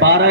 12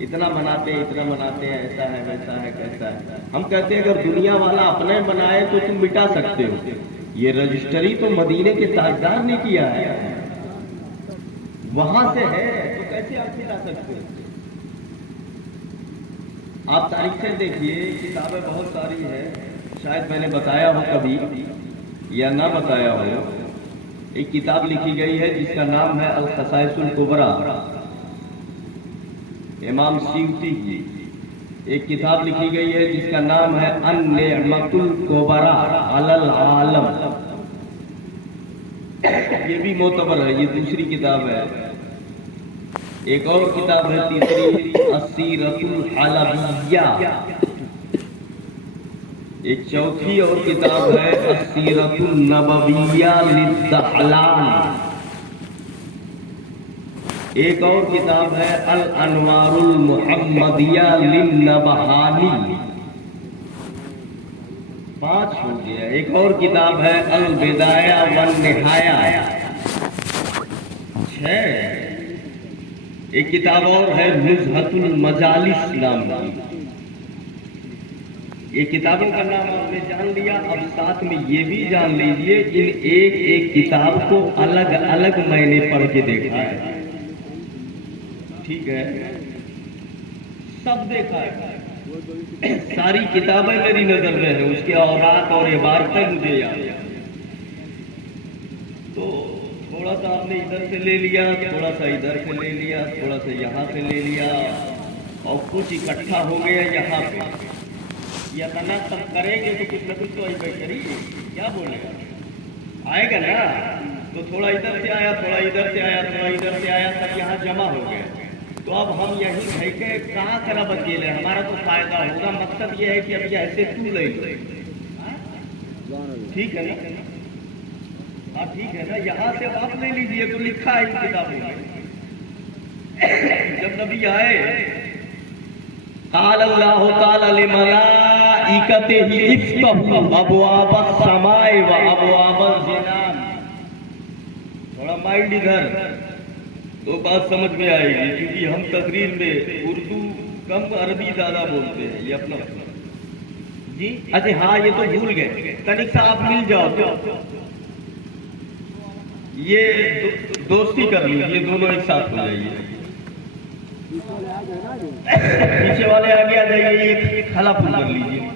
اتنا مناتے ہیں، ایسا ہے ویسا ہے کیسا ہے. ہم کہتے ہیں اگر دنیا والا اپنے بنائے تو تم مٹا سکتے ہو، یہ رجسٹری تو مدینے کے تاجدار نے کیا ہے، وہاں سے ہے، تو کیسے آپ مٹا سکتے ہو؟ آپ تاریخیں دیکھیے، کتابیں بہت ساری ہیں، شاید میں نے بتایا ہو کبھی یا نہ بتایا ہو. ایک کتاب لکھی گئی ہے جس کا نام ہے الخصائص الکبریٰ، امام سیوطی کی. ایک کتاب لکھی گئی ہے جس کا نام ہے النعمۃ الکبریٰ علی العالم، یہ بھی معتبر ہے، یہ دوسری کتاب ہے. ایک اور کتاب ہے تیسری، السیرۃ الحلبیہ. ایک چوتھی اور کتاب ہے السیرۃ النبویہ للدحلان. ایک اور کتاب ہے الانوار المحمدیہ للنبہانی. 5 ہو گیا. ایک اور کتاب ہے البدایہ والنہایہ. 6. ایک کتاب اور ہے نزہۃ المجالس نام کی. یہ کتابوں کا نام آپ نے جان لیا. اب ساتھ میں یہ بھی جان لیجئے ان ایک ایک کتاب کو الگ الگ میں نے پڑھ کے دیکھا ہے. ٹھیک ہے، سب دیکھا ہے، ساری کتابیں میری نظر میں ہیں، اس کے اوراق اور عبارتیں مجھے یاد ہیں. تو تھوڑا سا آپ نے ادھر سے لے لیا، تھوڑا سا ادھر سے لے لیا، تھوڑا سا یہاں سے لے لیا، اور کچھ اکٹھا ہو گیا یہاں پہ. یا تناسب کریں گے تو کچھ نہ کچھ تو ایسا کریے، کیا بولے گا، آئے گا نا. تو تھوڑا ادھر سے آیا، تھوڑا ادھر سے آیا، تھوڑا ادھر سے آیا، سب یہاں جمع ہو گئے. تو اب ہم یہی ہے کہ کہاں کرب اکیلے، ہمارا تو فائدہ ہوگا. مقصد یہ ہے کہ اب ایسے تو لے لو. ٹھیک ہے نا؟ ہاں ٹھیک ہے نا. یہاں سے آپ لے لیجیے، تو لکھا ہے ان کتابوں میں. جب نبی آئے، قال اللہ تعالی لملائکتہ افتحوا ابواب السماء وابواب الجنان. تھوڑا مائنڈ ادھر، تو بات سمجھ میں آئے گی، کیونکہ ہم تقریر میں اردو کم عربی زیادہ بولتے ہیں. یہ اپنا جی اچھا ہاں یہ تو بھول گئے. تنک سا آپ مل جاؤ تو یہ دوستی کر لیجیے، دونوں ایک ساتھ ہو جائیے. پیچھے والے آگے آ جائیے، ایک کھلا پھول کر لیجیے.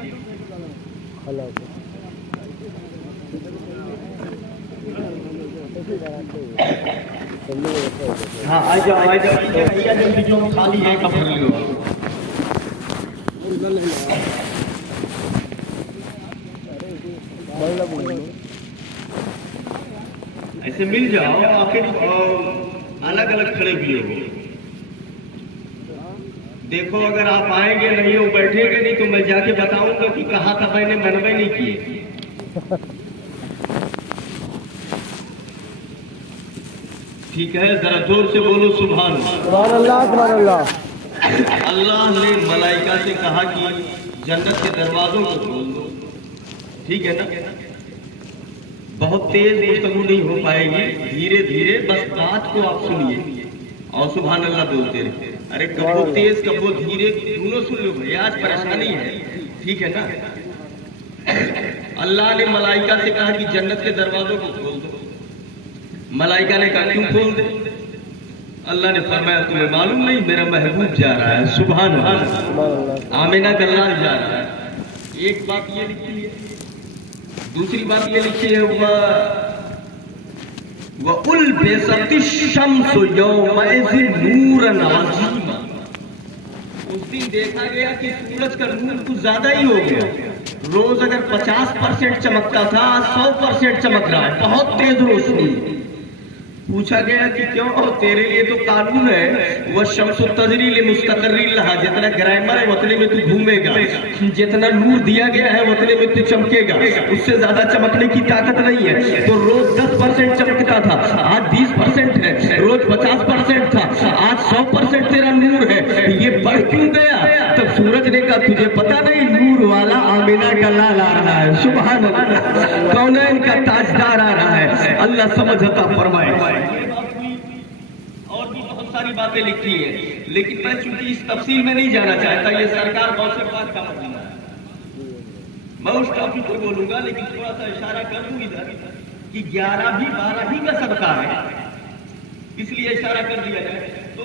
ہاں آ جاؤ آ جاؤ، خالی ہے کب بھر لو. ایسے مل جاؤ، آخر الگ الگ کھڑے بھی ہو. دیکھو اگر آپ آئیں گے نہیں ہو بیٹھے گے نہیں تو میں جا کے بتاؤں گا کہ کہا تھا میں نے منوے نہیں کیے. ٹھیک ہے، ذرا زور سے بولو سبحان اللہ. سبحان اللہ. اللہ نے ملائکہ سے کہا کہ جنت کے دروازوں کو کھول دو. ٹھیک ہے نا؟ بہت تیز گفتگو نہیں ہو پائے گی، دھیرے دھیرے بس بات کو آپ سنیے اور سبحان اللہ بولتے رہے. ارے کبو تیز کبو دھیرے دونوں سن لو بھائی، آج پریشانی ہے. ٹھیک ہے نا؟ اللہ نے ملائکہ سے کہا کہ جنت کے دروازوں کو کھول دو. ملائکہ نے کہا کیوں کھول دے؟ اللہ نے فرمایا تمہیں معلوم نہیں میرا محبوب جا رہا ہے. سبحان اللہ. آمینہ کا لال جا رہا ہے. ایک بات یہ لکھی ہے، دوسری بات یہ لکھی ہے وَأُلْبِسَتِ الشَّمْسُ يَوْمَئِذٍ نُورًا عَظِيمًا. اس دن دیکھا گیا کہ سورج کا نور کچھ زیادہ ہی ہو گیا. روز اگر 50% چمکتا تھا، 100% چمک رہا ہے، بہت تیز روشنی. پوچھا گیا کہ کیوں؟ تیرے لیے تو قانون ہے وَالشَّمْسُ تَجْرِي لِمُسْتَقَرٍّ لَهَا. جتنا گرائمر ہے اتنے میں تو گھومے گا، جتنا نور دیا گیا ہے اتنے میں تو چمکے گا، اس سے زیادہ چمکنے کی طاقت نہیں ہے. تو روز 10% چمکتا تھا، آج 20% ہے. روز 50% تھا، آج 100% تیرا نور ہے. یہ بڑھ کیوں گیا؟ تب سورج نے کہا تجھے پتا نہیں نور والا آمینہ کا لال آ رہا ہے. سبحان اللہ. کونین کا تاجدار آ رہا ہے. اللہ سمجھ عطا فرمائے. اور بھی بہت ساری باتیں لکھی ہیں، لیکن میں چونکہ اس تفصیل میں نہیں جانا چاہتا، یہ سرکار غوث پاک کا مدینہ ہے، میں اس ٹاپک کو بولوں گا، لیکن تھوڑا سا اشارہ کر دوں ادھر کہ 11 بھی 12 ہی کا صدقہ ہے، اس لیے اشارہ کر دیا جائے تو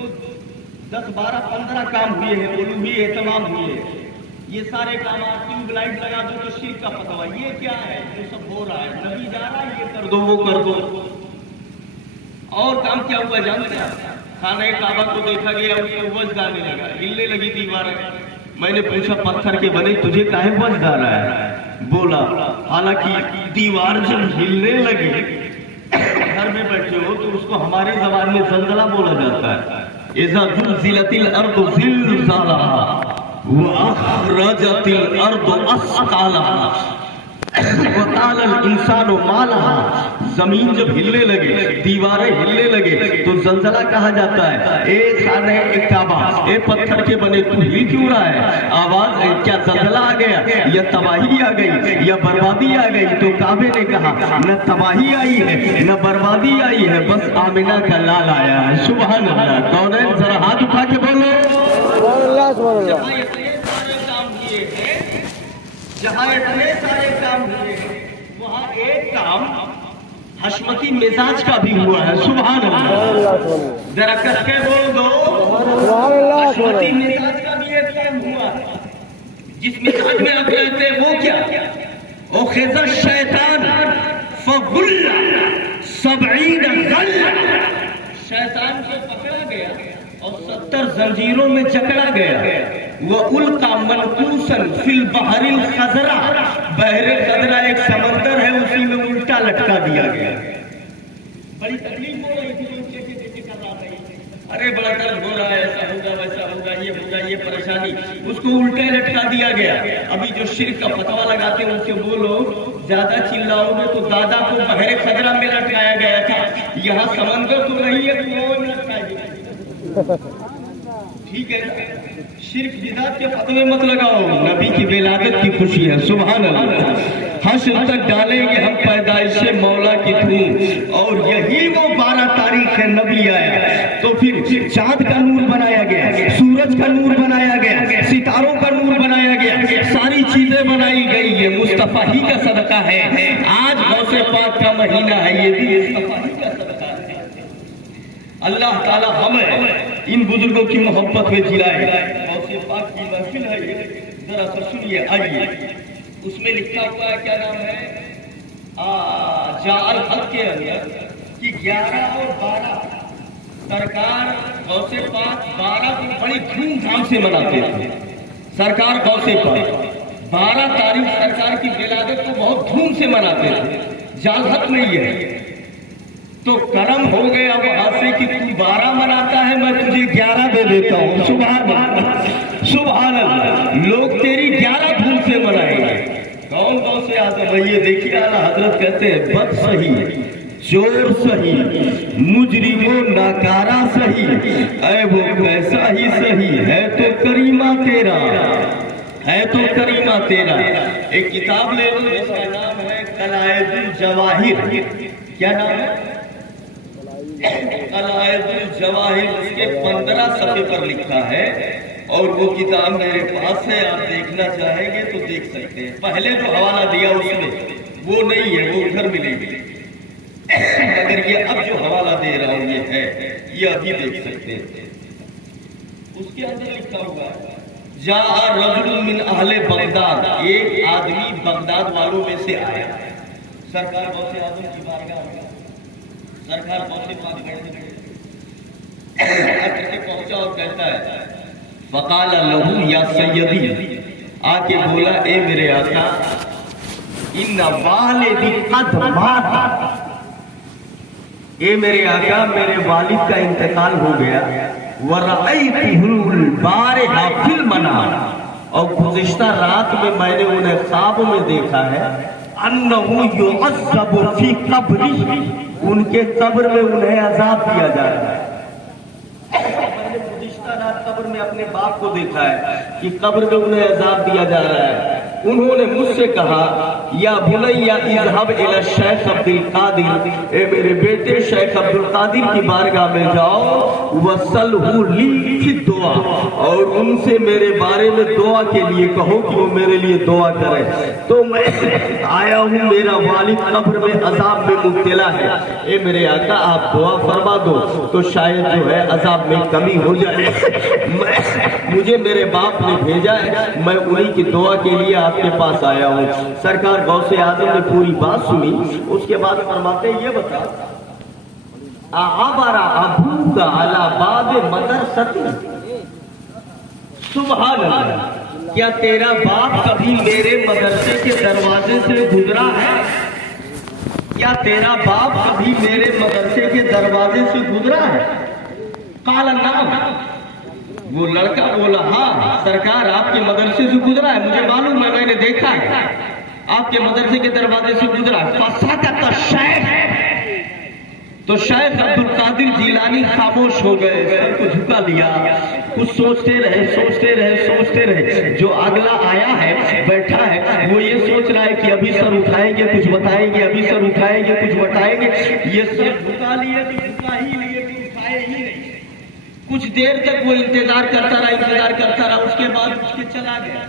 10 12 15 کام ہوئے ہیں، علومی اہتمام ہوئے ہیں، یہ سارے کامات ٹیوب لائٹ لگا دو تو شرک کا فتویٰ، یہ کیا ہے جو سب ہو رہا ہے، نبی جا رہا ہے یہ کر دو وہ کر دو۔ اور کام کیا ہوا جانتے ہیں؟ خانہ کعبہ کو دیکھا گیا، اس کو وجد آنے لگا، ہلنے لگی دیواریں، میں نے پوچھا پتھر کے بنے تجھے کاہے وجد آ رہا ہے؟ بولا حالانکہ دیوار جب ہلنے لگی گھر میں بیٹھے ہو تو اس کو ہمارے زبان میں زلزلہ بولا جاتا ہے، اذا زلزلت الارض زلزالها واخرجت الارض اثقالها وقال الانسان ما لها، زمین جب ہلنے لگے، دیواریں ہلنے لگے تو زلزلہ کہا جاتا ہے۔ اے خانہ کعبہ، اے پتھر کے بنے تو ہل کیوں رہا ہے؟ آواز کیا زلزلہ آ گیا یا تباہی آ گئی یا بربادی آ گئی؟ تو کعبے نے کہا نہ تباہی آئی ہے نہ بربادی آئی ہے، بس آمنہ کا لال آیا ہے۔ سبحان اللہ، کون ہے؟ ذرا ہاتھ اٹھا کے بولو سبحان اللہ۔ جہاں اتنے سارے کام ہوئے ہیں وہاں ایک کام حشمتی مزاج کا بھی ہوا ہے۔ سبحان اللہ، ذرا کس کے بول دو حشمتی مزاج کا بھی ایک کام ہوا ہے، جس مزاج میں آپ رہتے ہیں وہ کیا؟ اخذ الشیطان فغل 70 غلہ، شیطان کو پکڑا گیا اور 70 زنجیروں میں جکڑا گیا۔ وَأُلْقَى مَنْكُوسًا فِي الْبَحْرِ الْخَضْرَةِ، بحر خضرا ایک سمندر ہے، اسی میں الٹا لٹکا دیا گیا۔ بڑی تکلیف ہو رہی تھی، کر رہا تھا ارے بڑا درد ہو رہا ہے، ایسا ہوگا ویسا ہوگا، یہ ہوگا یہ پریشانی، اس کو الٹا لٹکا دیا گیا۔ ابھی جو شرک کا فتویٰ لگاتے ہیں ان سے بولو زیادہ چلاؤ گے تو دادا کو بحر خضرا میں لٹکایا گیا تھا، یہاں سمندر تو نہیں ہے تو لٹکایا گیا، ٹھیک ہے؟ شرک بدعت کے فتوے مت لگاؤ، نبی کی ولادت کی خوشی ہے۔ سبحان اللہ، حشر تک ڈالیں گے ہم پیدائش مولا کی دھوم، اور یہی وہ 12 تاریخ ہے نبی آیا، تو پھر چاند کا نور بنایا گیا، سورج کا نور بنایا گیا، ستاروں کا نور بنایا گیا، ساری چیزیں بنائی گئی، یہ مصطفیٰ ہی کا صدقہ ہے۔ آج غوث پاک کا مہینہ ہے، یہ بھی مصطفیٰ ہی کا صدقہ ہے۔ اللہ تعالی ہمیں ان بزرگوں کی محبت میں جلائے۔ غوث پاک کی محفل ہے یہ، ذرا سا سنیے، آئیے، اس میں لکھا ہوا ہے کیا نام ہے، جاء الحق کے اندر کہ 11 اور 12 سرکار غوث پاک 12 کو بڑی دھوم دھام سے مناتے تھے۔ سرکار غوث پاک 12 تاریخ سرکار کی ولادت کو بہت دھوم سے مناتے تھے، جاء الحق نہیں ہے، تو کرم ہو گیا وہاں سے کہ تو 12 مناتا ہے، میں تجھے 11 دے دیتا ہوں۔ سبحان اللہ، سبحان اللہ، لوگ تیری 11 دھوم سے منائیں گے۔ کون کون سے آدم ہے یہ دیکھیے، اعلیٰ حضرت کہتے ہیں بد سہی، چور سہی، مجرم و ناکارہ سہی، اے وہ کیسا ہی سہی، ہے تو کریمہ تیرا، ہے تو کریمہ تیرا۔ ایک کتاب لے لو جس کا نام ہے قلائد الجواہر، کیا نام ہے؟ قلائد الجواہر، اس کے 15 صفحے پر لکھا ہے، اور وہ کتاب میرے پاس ہے، آپ دیکھنا چاہیں گے تو دیکھ سکتے ہیں۔ پہلے جو حوالہ دیا اس میں وہ نہیں ہے، وہ ادھر ملے گی، مگر یہ اب جو حوالہ دے رہا ہوں یہ ہے، یہ ابھی دیکھ سکتے ہیں۔ اس کے اندر لکھا ہوا ہے جاء رجل من اہل بغداد، ایک آدمی بغداد والوں میں سے آیا، سرکار غوث اعظم کی بارگاہ میں، سرکار غوث پاک بیٹھے پہنچا اور کہتا ہے فقال له یا سیدی، آ کے بولا اے میرے آقا، ان والدی قد مات، اے میرے آقا میرے والد کا انتقال ہو گیا، ورأیتہ البارحہ فی المنام، اور گزشتہ رات میں میں نے انہیں خواب میں دیکھا ہے، انہ یعذب فی قبرہ، ان کے قبر میں انہیں عذاب دیا جا رہا ہے۔ میں نے گزشتہ رات قبر میں اپنے باپ کو دیکھا ہے کہ قبر میں انہیں عذاب دیا جا رہا ہے۔ انہوں نے مجھ سے کہا یا بنیا اذهب الى الشیخ عبدالقادر، اے میرے بیٹے شیخ عبدالقادر کی بارگاہ میں جاؤ، وصلہ لی فی الدعا، اور ان سے میرے بارے میں دعا کے لیے کہو کہ وہ میرے لیے دعا کرے۔ تو میں آیا ہوں، میرا والد قبر میں عذاب میں مبتلا ہے، اے میرے آقا آپ دعا فرما دو تو شاید جو ہے عذاب میں کمی ہو جائے۔ مجھے میرے باپ نے بھیجا ہے، میں انہی کی دعا کے لیے آپ کے پاس آیا ہوں۔ سرکار غوث اعظم نے پوری بات سنی، اس کے بعد فرماتے ہیں یہ بتا عبر ابوک علی باب مدرسۃ، سبحان اللہ، کیا تیرا باپ کبھی میرے مدرسے کے دروازے سے گزرا ہے؟ کیا تیرا باپ کبھی میرے مدرسے کے دروازے سے گزرا ہے؟ قال نعم، وہ لڑکا بولا ہاں سرکار آپ کے مدرسے سے گزرا ہے، مجھے معلوم ہے، میں نے دیکھا ہے آپ کے مدرسے کے دروازے سے گزرا ہے۔ فسکت الشیخ، تو شیخ عبدالقادر جیلانی خاموش ہو گئے، سر کو جھکا لیا، کچھ سوچتے رہے۔ جو اگلا آیا ہے بیٹھا ہے وہ یہ سوچ رہا ہے کہ ابھی سر اٹھائیں گے کچھ بتائیں گے، ابھی سر اٹھائیں گے کچھ بتائیں گے، یہ سر جھکا لیے تو جھکا ہی لیے تو اٹھائے ہی نہیں۔ کچھ دیر تک وہ انتظار کرتا رہا، اس کے بعد اٹھ کے چلا گیا،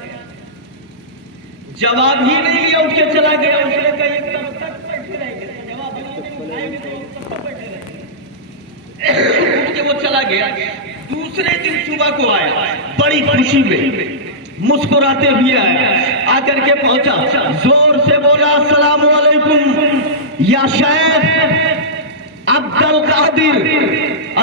جواب ہی نہیں لیا، اٹھ کے چلا گیا۔ اس نے کہا یہ کب تک بیٹھے رہیں گے، جواب اٹھائیں گے تو سب تک بیٹھے رہیں گے۔ اٹھ کے وہ چلا گیا۔ دوسرے دن صبح کو آیا، بڑی خوشی میں مسکراتے ہوئے آیا، آ کر کے پہنچا، زور سے بولا السلام علیکم یا شیخ عبدالقادر،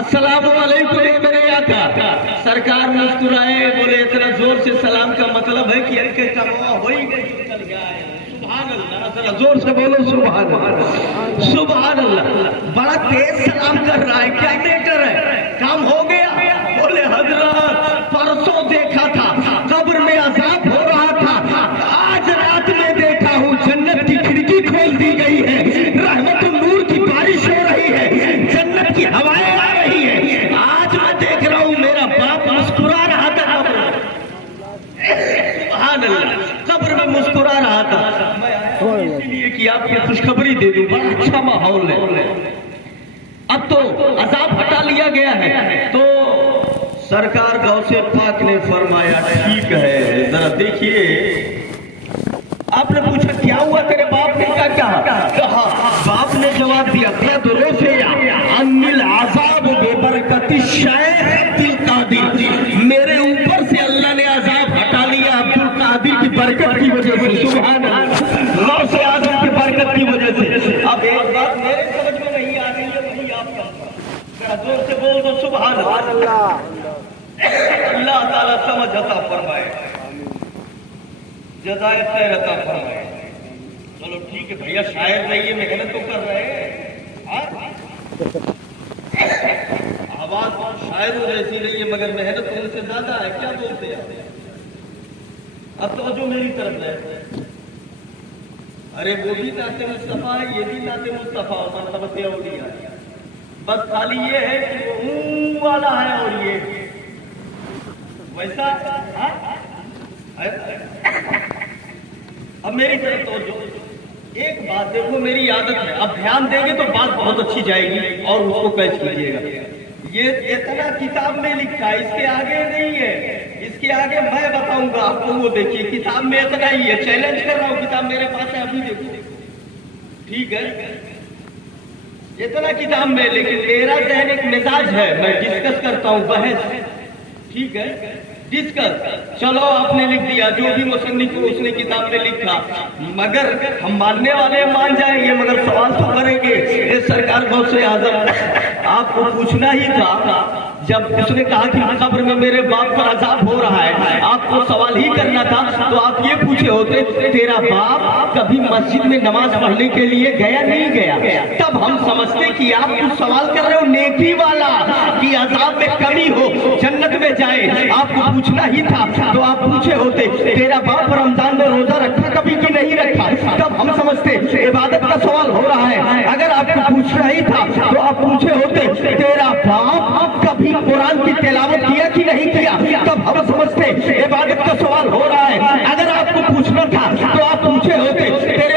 السلام علیکم میرے آقا۔ سرکار مسکرائے، بولے اتنا زور سے سلام کا مطلب ہے کہ ان کے کموا ہوئی گئی چل گیا ہے۔ سبحان اللہ، زور سے بولو سبحان اللہ، سبحان اللہ۔ بڑا تیز سلام کر رہا ہے، کیا میٹر ہے، کام ہو گیا؟ بولے حضرت پرسوں دیکھا تھا قبر میں عذاب ہو رہا تھا، آج رات میں دیکھا ہوں جنت کی کھڑکی کھول دی گئی ہے، رحمت النور کی بارش ہو رہی ہے، جنت کی ہوائیں آ رہی ہے، آج میں دیکھ رہا ہوں میرا باپ مسکرا رہا تھا، سبحان اللہ، قبر میں مسکرا رہا تھا۔ میں آیا اس لیے کہ آپ کو خوشخبری دے دوں، بڑا اچھا ماحول ہے، اب تو عذاب ہٹا لیا گیا ہے۔ تو سرکار غوث پاک نے فرمایا ٹھیک ہے، ذرا دیکھیے۔ آپ نے پوچھا کیا ہوا تیرے باپ نے کہا، باپ نے جواب دیا قد رفع عنی العذاب ببرکت الشیخ عبدالقادر، میرے اوپر سے اللہ نے عذاب ہٹا لیا عبدالقادر کی برکت کی وجہ سے، سبحان اللہ، غوث اعظم کی برکت کی وجہ سے۔ اب ایک بات میرے سمجھ میں نہیں آ رہی ہے، وہی آپ کا زور سے بول دو سبحان اللہ۔ اللہ تعالیٰ سمجھ عطا فرمائے، جزائے خیر عطا فرمائے۔ چلو ٹھیک ہے بھیا، شاعر نہیں ہے، محنت تو کر رہے ہیں، آواز شاعروں جیسی نہیں ہے مگر محنت ان سے زیادہ ہے، کیا بولتے ہیں؟ اب توجہ میری طرف ہے، ارے وہ بھی نعت مصطفیٰ ہے، یہ بھی نعت مصطفیٰ، مرتبہ اولیاء ہے، بس خالی یہ ہے کہ وہ اون والا ہے اور یہ ویسا۔ اب میری طرف توجہ، ایک بات دیکھو، میری عادت ہے، اب دھیان دیں گے تو بات بہت اچھی جائے گی اور اس کو کیچ کیجیے گا۔ یہ اتنا کتاب میں لکھا ہے، اس کے آگے نہیں ہے، اس کے آگے میں بتاؤں گا آپ کو، وہ دیکھیے کتاب میں اتنا ہی ہے، چیلنج کر رہا ہوں، کتاب میرے پاس ہے، ابھی دیکھو، ٹھیک ہے، اتنا کتاب میں، لیکن میرا ذہن ایک مزاج ہے، میں ڈسکس کرتا ہوں، بحث، ٹھیک ہے، ڈسکس۔ چلو آپ نے لکھ دیا، جو بھی مصنف کو اس نے کتاب میں لکھا، مگر ہم ماننے والے مان جائیں گے، مگر سوال تو کریں گے۔ اے سرکار غوث اعظم، آپ کو پوچھنا ہی تھا، جب اس نے کہا کہ قبر میں میرے باپ پر عذاب ہو رہا ہے، آپ کو سوال ہی کرنا تھا، تو آپ یہ پوچھے ہوتے تیرا باپ کبھی مسجد میں نماز پڑھنے کے لیے گیا نہیں گیا، تب ہم سمجھتے کہ آپ کچھ سوال کر رہے ہو نیکی والا، کہ عذاب میں کمی ہو، جنت میں جائے، آپ کو پوچھنا ہی تھا، تو آپ پوچھے ہوتے تیرا باپ رمضان میں روزہ رکھا کبھی کی نہیں رکھا، تب ہم سمجھتے عبادت کا سوال ہو رہا ہے۔ اگر آپ کو پوچھنا ہی تھا تو آپ پوچھے ہوتے تیرا باپ کبھی قرآن کی تلاوت کیا کہ نہیں کیا، تب ہم سمجھتے عبادت کا سوال ہو رہا ہے۔ اگر آپ کو پوچھنا تھا تو آپ پوچھے ہوتے تیرے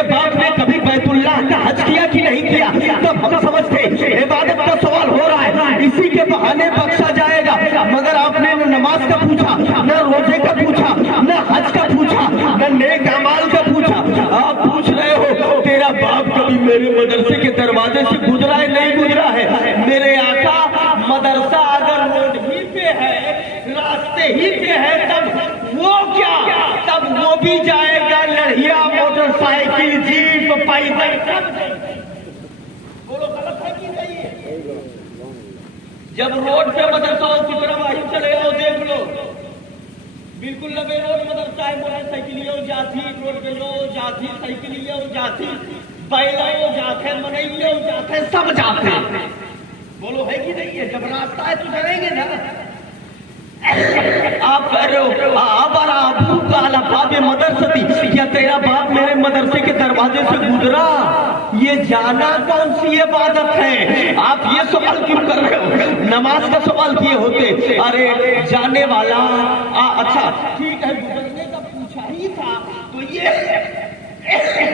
میرے مدرسے کے دروازے سے گزرا ہے نہیں گزرا ہے؟ میرے آقا مدرسہ اگر روڈ ہی پہ ہے، راستے ہی پہ ہے، تب وہ کیا، تب وہ بھی جائے گا، لڑھیا موٹر سائیکل جیپ پیدل سب جائے گا۔ بولو غلط ہے کہ صحیح ہے؟ جب روڈ پہ مدرسہ ہو کی طرف آئی چلے آؤ دیکھ لو، بالکل لگے روڈ مدرسہ ہے، موٹر سائیکلیوں جاتی، روڈ پہ لو جاتی، سائیکلیوں جاتی، بیلوں جاتے، منیوں جاتے، سب جاتے۔ بولو ہے کہ نہیں ہے؟ جب راستہ ہے تو چلیں گے نا۔ آپ کہہ رہے ہو آبارا ابو کالا باب مدرستی، کیا تیرا باپ میرے مدرسے کے دروازے سے گزرا؟ یہ جانا کون سی عبادت ہے؟ آپ یہ سوال کیوں کر رہے ہو؟ نماز کا سوال کیے ہوتے، ارے جانے والا اچھا ٹھیک ہے، گزرنے کا پوچھا ہی تھا تو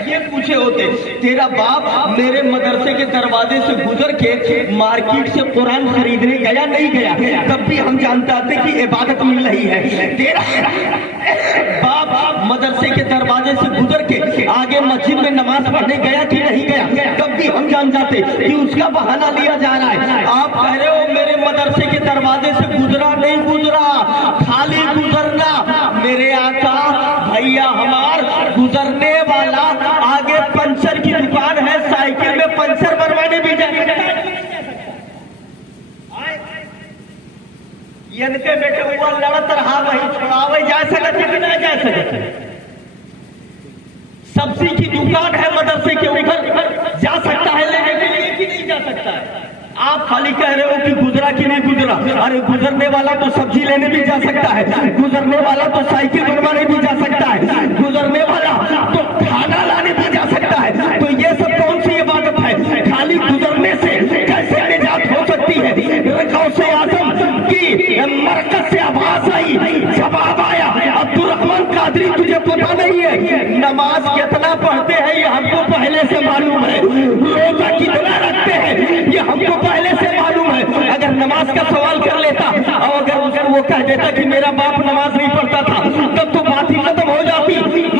یہ پوچھے ہوتے تیرا باپ میرے مدرسے کے دروازے سے گزر کے مارکیٹ سے قرآن خریدنے گیا نہیں گیا، تب بھی ہم جانتے تھے کہ عبادت مل رہی ہے۔ تیرا باپ مدرسے کے دروازے سے گزر کے آگے مسجد میں نماز پڑھنے گیا کہ نہیں گیا، تب بھی ہم جان جاتے کہ اس کا بہانہ لیا جا رہا ہے۔ آپ کہہ رہے ہو میرے مدرسے کے دروازے سے گزرا نہیں گزرا، خالی گزرنا۔ میرے آقا بھیا ہمار گزرنے والا آگے پنچر کی دکان ہے، سائیکل میں پنچر بنوانے بھی جا سکتا ہے۔ یہ بیٹے ہوا لڑت رہا وہی چھوڑاوے جا سکتے کہ نہیں جا سکتے؟ سبزی کی دکان ہے مدرسے کے اوپر، جا سکتا ہے لینے کے لیے کہ نہیں جا سکتا ہے؟ آپ خالی کہہ رہے ہو کہ گزرا کہ نہیں گزرا۔ ارے گزرنے والا تو سبزی لینے بھی جا سکتا ہے، گزرنے والا تو سائیکل بنوانے بھی جا سکتا ہے، گزرنے والا تو کھانا لانے بھی جا سکتا ہے۔ تو یہ سب کون سی عبادت ہے؟ خالی گزرنے سے کیسے نجات ہو سکتی ہے؟ غوث اعظم کی مرکز سے آواز آئی، جواب آیا، عبد الرحمن قادری تجھے پتا نہیں ہے نماز کتنا پڑھتے ہیں یہ ہم کو پہلے سے معلوم ہے، روزہ کتنا رکھتے ہیں یہ ہم کو پہلے سے معلوم ہے۔ اگر نماز کا سوال کر لیتا اور اگر وہ کہہ دیتا کہ میرا باپ نماز نہیں پڑھتا تھا تب تو بات ہی ختم ہو جاتی۔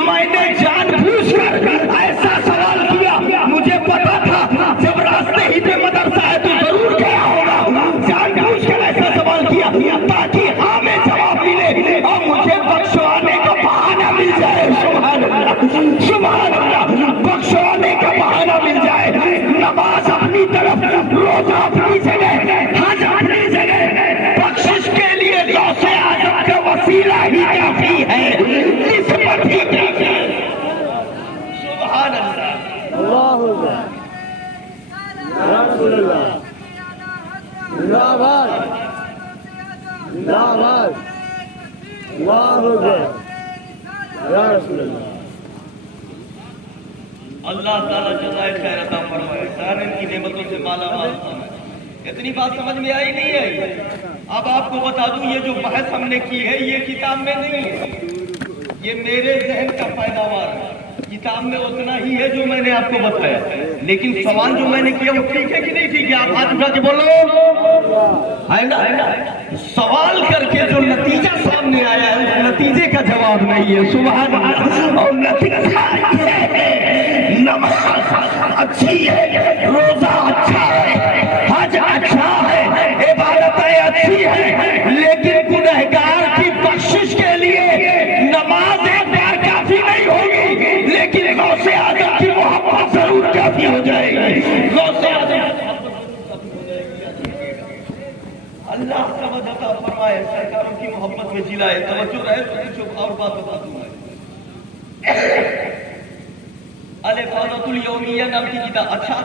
میں نے جان بوجھ کر ایسا سوال کیا، مجھے پتا تھا جب راستے ہی پہ مدرسہ ہے تو ضرور گیا ہوگا، جان بوجھ کر ایسا سوال کیا تاکہ ہاں میں جواب ملے اور مجھے بخشوانے کا بہانہ مل جائے۔ سبحان اللہ سبحان اللہ، بخشوانے کا بہانہ مل جائے۔ نماز اپنی طرف، روزہ اپنی جگہ، حج اپنی جگہ، بخشش کے لیے غوث اعظم کا وسیلہ ہی کافی ہے، نسبت ہی کافی ہے۔ سبحان اللہ، اللہ اکبر، رسول اللہ، زندہ باد، زندہ باد، اللہ اکبر، یا رسول اللہ۔ اللہ تعالیٰ جزائے خیر عطا فرمائے، سارے ان کی نعمتوں سے مالا مال فرمائے۔ اتنی بات سمجھ میں آئی نہیں ہے؟ اب آپ کو بتا دوں یہ جو بحث ہم نے کی ہے یہ کتاب میں نہیں ہے، یہ میرے ذہن کا پیداوار ہے۔ کتاب میں اتنا ہی ہے جو میں نے آپ کو بتایا، لیکن سوال جو میں نے کیا وہ ٹھیک ہے کہ نہیں ٹھیک ہے؟ آپ ہاتھ اٹھا کے بولو ہے نا؟ سوال کر کے جو نتیجہ سامنے آیا ہے اس نتیجے کا جواب نہیں ہے۔ سبحان اللہ، اور نتیجہ نماز اچھی ہے، روزہ اچھا ہے، حج اچھا ہے، عبادتیں اچھی ہیں، لیکن گنہگار کی بخشش کے لیے نماز ایک بار کافی نہیں ہوگی، لیکن غوث اعظم کی محبت ضرور کافی ہو جائے گی۔ غوث اعظم اللہ سمجھ عطا فرمائے، سرکاروں کی محبت میں جلائے۔ توجہ رہے تو کچھ اور بات بتا دوں میں۔ الفاظت الیومیہ نام کی کتاب۔ اچھا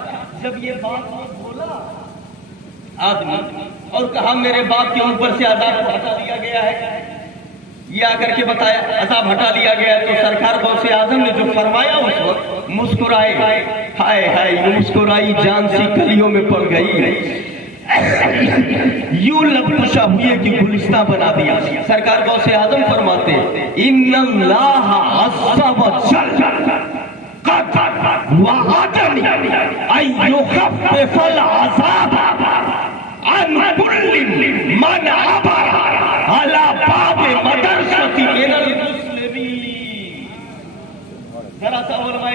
جب یہ بات بولا آدمی اور کہا میرے باپ کے اوپر سے عذاب ہٹا دیا گیا ہے، یہ آ کر کے بتایا عذاب ہٹا دیا گیا ہے، تو سرکار غوث اعظم نے جو فرمایا اس وقت مسکرائے، ہائے ہائے یہ مسکرائی جان سی کلیوں میں پڑ گئی، یوں لب کشا ہوئے کہ گلستہ بنا دیا۔ سرکار غوث اعظم فرماتے ان اللہ عز و جل قد وعدنی ان یخفف العذاب عن کل من عبر علی باب مدرسۃ من المسلمین۔ ذرا سا علماء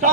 100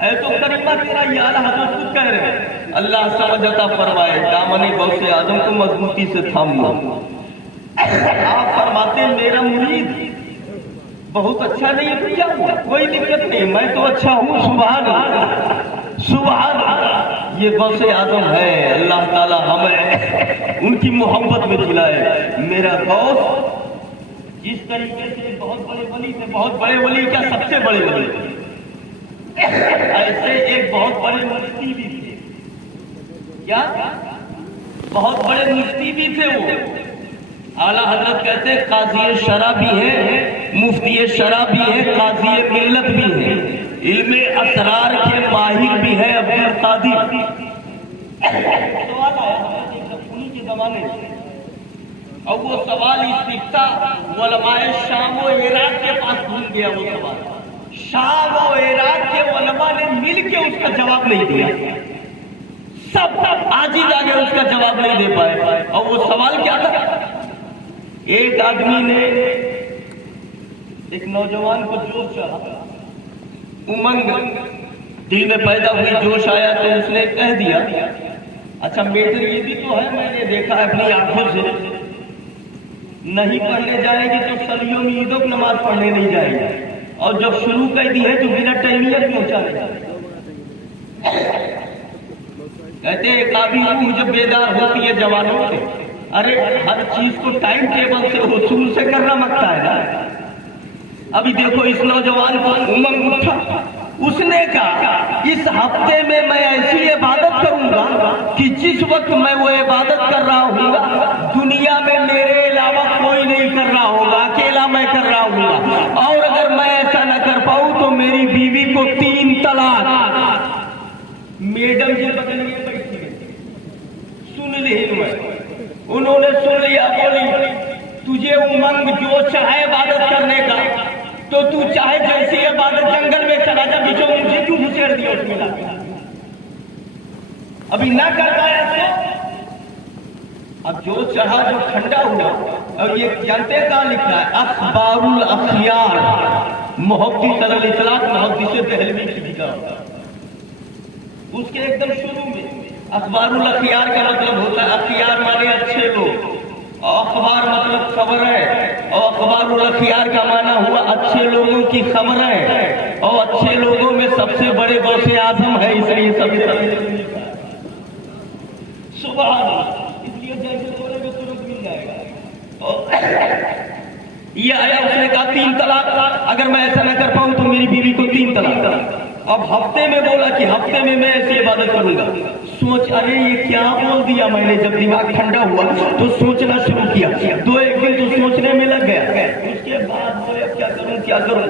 ہے تو کریمہ تیرا یہ اعلیٰ حضرت خود کہہ رہے ہیں اللہ سمجھ عطا فرمائے دامن غوث اعظم کو مضبوطی سے تھام لو. آپ فرماتے ہیں میرا مرید بہت اچھا نہیں ہے تو کیا ہوا کوئی دقت نہیں میں تو اچھا ہوں. سبحان اللہ سبحان اللہ. یہ غوث اعظم ہے اللہ تعالی ہمیں ان کی محبت میں جلائے. میرا غوث جس طریقے سے بہت بڑے ولی تھے بہت بڑے ولی کیا سب سے بڑے ولی ایسے ایک بہت بڑے مفتی بھی تھے. کیا بہت بڑے مفتی بھی تھے. وہ اعلیٰ حضرت کہتے ہیں قاضی شرع بھی ہے مفتی شرع بھی ہے قاضی ملت بھی ہے علم اسرار کے ماہر بھی ہے عبد القادر. سوال آیا انہی کے زمانے میں اور وہ سوال استفتاء علماء شام و عراق کے پاس بھول گیا. وہ سوال شام و عراق کے علماء نے مل کے اس کا جواب نہیں دیا. سب عاجز آگے اس کا جواب نہیں دے پائے. اور وہ سوال کیا تھا ایک آدمی نے ایک نوجوان کو جوش چڑھا امنگ دل میں پیدا ہوئی جوش آیا تو اس نے کہہ دیا اچھا میٹر یہ بھی تو ہے میں نے دیکھا ہے اپنی آنکھوں سے نہیں پڑھنے جائے گی تو صلیوں میں عیدوں کی نماز پڑھنے نہیں جائے گی اور جب شروع کر دی ہے تو بنا ٹائمیت پہنچا رہے. کہتے ہیں ایک آدمی روح جب بیدار ہوتی ہے جوانوں سے ارے ہر چیز کو ٹائم ٹیبل سے اصول سے کرنا مگتا ہے نا. ابھی دیکھو اس نوجوان کو امنگ اٹھا اس نے کہا اس ہفتے میں ایسی عبادت کروں گا کہ جس وقت میں وہ عبادت کر رہا ہوں گا دنیا میں میرے علاوہ کوئی نہیں کر رہا ہوگا اکیلا میں کر رہا ہوں گا. اور اگر میں ایسا نہ کر پاؤں تو میری بیوی کو 3 طلاق. میڈم جی بغل میں بیٹھی سن لی میں انہوں نے سن لیا بولی تجھے امنگ جو چاہے عبادت کرنے کا تو تو چاہے جیسی عبادت جنگل میں چلا جا بیچوں مجھے کیوں گھسیڑ دیا اس میں لا کے ابھی نہ کر پایا تو اب جو چڑھا جو ٹھنڈا ہوا. اور یہ جانتے کہاں لکھا ہے اخبار الاخیار محدث الاطلاق محدث دہلوی کی کتاب اس کے ایک دم شروع میں اخبار الاخیار کا مطلب ہوتا ہے اخیار مانے اچھے لوگ اور اخبار مطلب خبر ہے اور اخبار الاخیار کا معنی ہوا اچھے لوگوں کی خبر ہے اور اچھے لوگوں میں سب سے بڑے غوث اعظم ہے اس لیے سب سے سبحان اللہ. اس لیے جیسے بولے گے ترنت مل جائے گا. یہ آیا اس نے کہا 3 طلاق اگر میں ایسا نہ کر پاؤں تو میری بیوی کو 3 طلاق. اب ہفتے میں بولا کہ ہفتے میں ایسی عبادت کروں گا. سوچ ارے یہ کیا بول دیا میں نے. جب دماغ ٹھنڈا ہوا تو سوچنا شروع کیا. 2-1 دن تو سوچنے میں لگ گیا. اس کے بعد بولے کیا کروں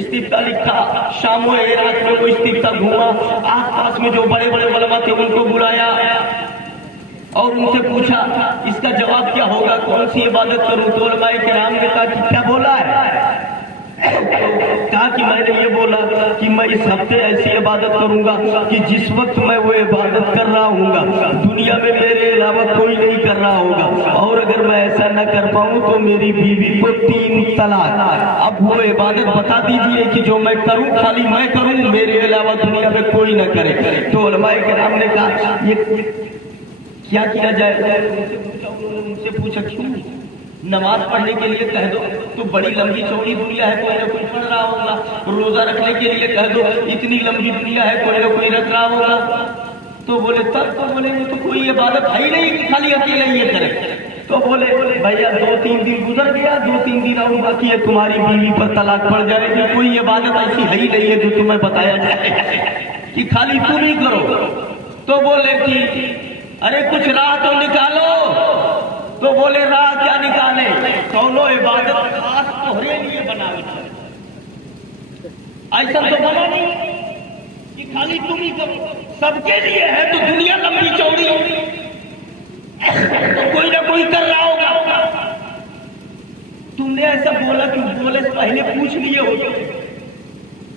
استفتاء لکھا شام و عراق میں وہ استفتاء گھوما آس پاس میں جو بڑے بڑے علماء تھے ان کو بلایا اور ان سے پوچھا اس کا جواب کیا ہوگا کون سی عبادت کروں. تو علماء کرام نے کہا کہ کیا بولا ہے کہا کہ میں نے یہ بولا کہ میں اس ہفتے ایسی عبادت کروں گا کہ جس وقت میں وہ عبادت کر رہا ہوں گا دنیا میں میرے علاوہ کوئی نہیں کر رہا ہوگا اور اگر میں ایسا نہ کر پاؤں تو میری بیوی کو 3 طلاق. اب وہ عبادت بتا دیجئے کہ جو میں کروں خالی میں کروں میرے علاوہ دنیا میں کوئی نہ کرے. تو علماء کرام نے کہا یہ کیا کیا جائے. ان سے پوچھا کیوں نماز پڑھنے کے لیے کہہ دو تو بڑی لمبی چوڑی دنیا ہے کوئی نہ کوئی پڑھ رہا ہوگا. روزہ رکھنے کے لیے کہہ دو اتنی لمبی دنیا ہے کوئی نہ کوئی رکھ رہا ہوگا. تو بولے تب تو بولے وہ تو کوئی عبادت ہے ہی نہیں کہ خالی اکیلے یہ کرے. تو بولے بھیا 2-3 دن گزر گیا 2-3 دن اور باقی ہے تمہاری بیوی پر طلاق پڑ جائے گی. کوئی عبادت ایسی ہے ہی نہیں ہے جو تمہیں بتایا جائے کہ خالی تم ہی کرو. تو بولے کہ ارے کچھ راہ تو نکالو. تو بولے راہ کیا نکالے کونو عبادت خاص تمہارے لیے بنا ایسا تو بنا نہیں کہ خالی تم ہی کرو. سب کے لیے ہے تو دنیا لمبی چوڑی ہوگی تو کوئی نہ کوئی کر رہا ہوگا. تم نے ایسا بولا کہ بولے پہلے پوچھ لیے ہو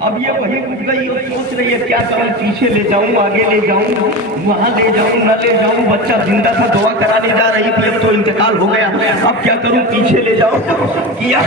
اب یہ وہی اٹھ گئی اور سوچ رہی ہے کیا کروں، پیچھے لے جاؤں، آگے لے جاؤں، وہاں لے جاؤں، نہ لے جاؤں، بچہ زندہ تھا دعا کرانے جا رہی تھی، اب تو انتقال ہو گیا، اب کیا کروں، پیچھے لے جاؤں یا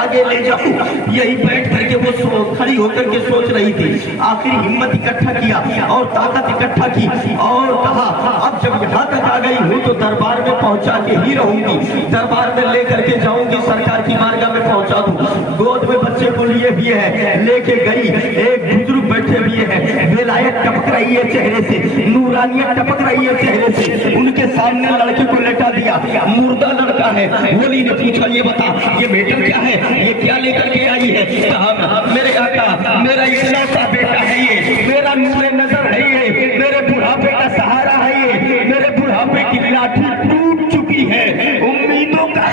آگے لے جاؤں۔ یہی بیٹھ کر کے وہ کھڑی ہو کر کے سوچ رہی تھی۔ آخر ہمت اکٹھا کیا اور طاقت اکٹھا کی اور کہا اب جب یہاں تک آ گئی ہوں تو دربار میں پہنچا کے ہی رہوں گی، دربار میں لے کر کے جاؤں گی، سرکار کی بارگاہ میں پہنچا دوں۔ گود میں بچے کو لیے بھی ہے، لے کے گئی، ایک بزرگ بیٹھے ہوئے ہیں، ولایت ٹپک رہی ہے چہرے سے، نورانیت ٹپک رہی ہے چہرے سے، ان کے سامنے لڑکے کو لٹا دیا، مردہ لڑکا ہے۔ ولی نے پوچھا یہ بتا یہ بیٹا کیا ہے، یہ کیا لے کر کے آئی ہے؟ کہا میرے آقا میرا اکلوتا بیٹا ہے یہ، میرا نور نظر ہے یہ، میرے بڑھاپے کا سہارا ہے یہ، میرے بڑھاپے کی لاٹھی ٹوٹ چکی ہے، امیدوں کا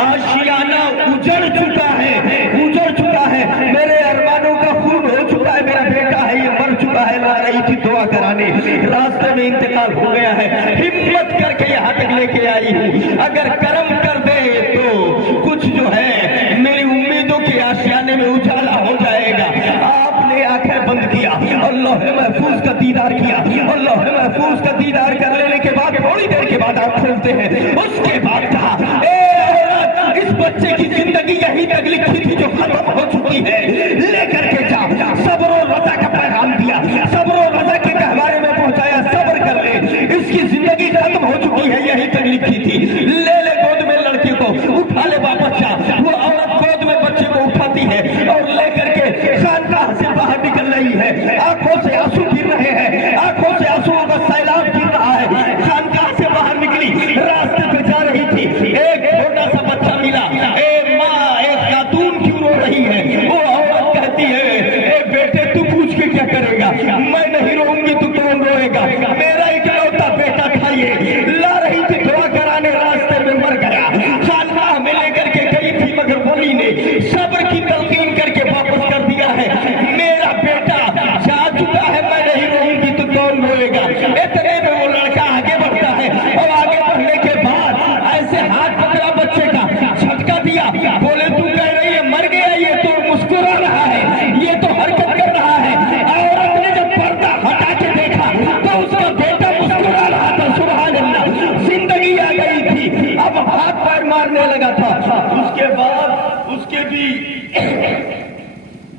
آشیانہ اجڑ چکا ہے، اجڑ چکا ہے، میرے ارمانوں کا خون ہو چکا ہے، میرا بیٹا ہے یہ مر چکا ہے، لا رہی تھی دعا کرانے، راستے میں انتقال ہو گیا ہے، ہمت کر کے یہاں تک لے کے آئی ہوں، اگر کرم کر دے تو کچھ جو ہے میری امیدوں کے آشیانے میں اجالا ہو جائے گا۔ آپ نے آنکھیں بند کیا اور لوح محفوظ کا دیدار کیا، اور لوح محفوظ کا دیدار کر لینے کے بعد تھوڑی دیر کے بعد آپ کھولتے ہیں، اس کے بعد کہا اے عورت اس بچے کی زندگی یہی تک لکھی تھی جو ختم ہو چکی ہے، لے کر کے جا۔ صبر و رضا کا پیغام دیا، صبر و رضا کے گہوارے میں پہنچایا، صبر کر لے، اس کی زندگی ختم ہو چکی ہے یہی تک لکھی تھی، لے لے گود میں لڑکے کو، اٹھا لے واپس جا۔ وہ عورت گود میں بچے کو اٹھاتی ہے اور لے کر کے خانقاہ سے باہر نکل رہی ہے، آنکھوں سے آنسو گر رہے ہیں، آنکھوں سے آنسوؤں کا سیلاب گر رہا ہے، خانقاہ سے باہر نکلی، راستے پہ جا رہی تھی، ایک چھوٹا سا بچہ ملا، اے ماں ایک خاتون کیوں رو رہی ہے؟ وہ عورت کہتی ہے اے بیٹے تو پوچھ کے کیا کرے گا، میں نہیں روؤں گی تو کون روئے گا، میرا اکلوتا بیٹا تھا یہ، لا رہی تھی دعا کرانے، راستے میں مر گیا، خانقاہ میں لے کر کے گئی تھی مگر ولی نے صبر کی تلقین کر کے واپس کر دیا ہے، میرا بیٹا جا چکا ہے، میں نہیں روؤں گی تو کون روئے گا۔ اتنے میں وہ لڑکا آگے بڑھتا ہے اور آگے بڑھنے کے بعد ایسے ہاتھ پکڑا بچے کا، جھٹکا دیا، بولے تو کہہ رہی ہے مر گیا، یہ تو مسکرا رہا ہے، یہ تو حرکت کر رہا ہے۔ عورت نے جب پردہ ہٹا کے دیکھا تو اس کا بیٹا مسکرا رہا تھا، سبحان اللہ، زندگی آ گئی تھی، اب ہاتھ پیر مارنے لگا تھا۔ اس کے بعد اس کے بھی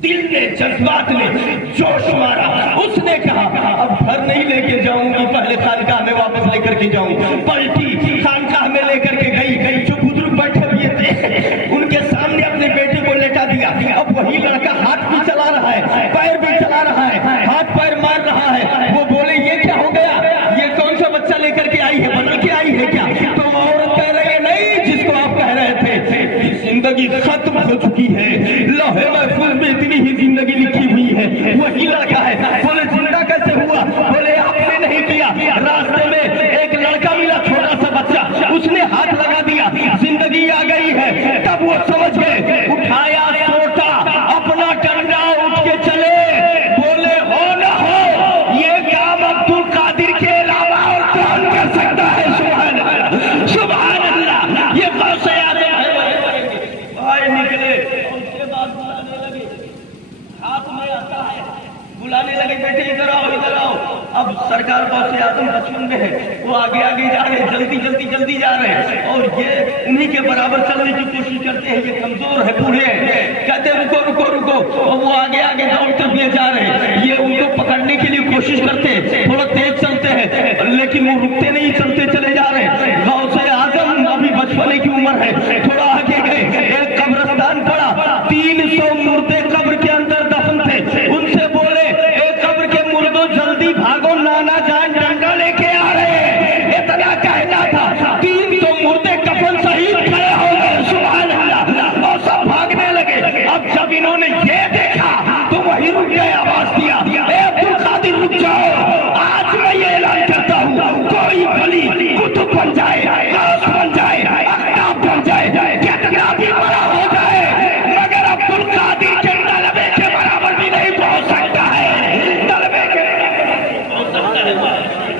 دل نے جذبات نے جوش مارا، اس نے کہا اب گھر نہیں لے کے جاؤں گی، پہلے خانقاہ میں واپس لے کر کے جاؤں، پلٹی خانقاہ میں لے کر کے گئی، جو بزرگ بیٹھے ہوئے تھے ان کے سامنے اپنے بیٹے کو لٹا دیا، اب وہی لڑکا ہاتھ بھی چلا رہا ہے، پیر بھی چلا رہا ہے، ہاتھ پیر مار رہا ہے، وہ بولے یہ کیا ہو گیا، یہ کون سا بچہ لے کر کے آئی ہے، بدل کے آئی ہے کیا؟ تو وہ عورت کہہ رہی ہے نہیں، جس کو آپ کہہ رہے تھے زندگی ختم ہو چکی ہے، لوح محفوظ میں اتنی ہی زندگی لکھی ہوئی ہے، وہی لڑکا ہے۔ بولے زندہ کیسے ہوا؟ بولے آپ نے نہیں کیا، راستے میں ایک لڑکا ملا چھوٹا سا بچہ، اس نے ہاتھ لگا دیا، زندگی آ گئی ہے، تب وہ سمجھ گئے، اٹھایا سوٹا اپنا ڈنڈا اٹھ کے چلے، بولے ہو نہ ہو یہ کام عبد القادر کے علاوہ اور کون کر سکتا ہے؟ سبحان اللہ، سبحان اللہ، یہ غوث اعظم ہے۔ آئے نکلے، اس کے بعد بلانے لگے، ہاتھ میں آتا ہے، بلانے لگے بیٹے ادھر آؤ ادھر آؤ، اب سرکار غوث اعظم بچپن میں ہے، وہ آگے آگے جا رہے ہیں، جلدی جلدی جلدی جا رہے ہیں، اور یہ انہی کے برابر چلنے کی کوشش کرتے ہیں، یہ کمزور ہے، بوڑھے ہیں، کہتے ہیں رکو رکو رکو، اور وہ آگے آگے دوڑتے ہوئے جا رہے ہیں، یہ ان کو پکڑنے کے لیے کوشش کرتے ہیں، تھوڑا تیز چلتے ہیں، لیکن وہ رکتے نہیں، چلتے چلے جا رہے ہیں۔ غوث اعظم ابھی بچپنے کی عمر ہے، تھوڑا آگے گئے، ایک قبرستان پڑا، 300 مردے قبر کے اندر دفن تھے، ان سے بولے اے قبر کے مردوں جلدی بھاگو، نانا جان ڈنڈا لے کے آ رہے ہیں، اتنا کہنا تھا، 300 مردے کفن شہید کھڑے ہو گئے، سبحان اللہ، اور سب بھاگنے لگے۔ اب جب انہوں نے یہ دیکھا تو وہی رک گئے، آواز دیا اے عبد القادر رک جاؤ، آج میں یہ اعلان کرتا ہوں کوئی ولی قطب بن جائے، غوث بن جائے، اقطاب بن جائے، کتنا بھی بڑا ہو جائے، مگر عبد القادر کے طلبے کے برابر بھی نہیں پہنچ سکتا ہے، طلبے کے پہنچ سکتا ہے۔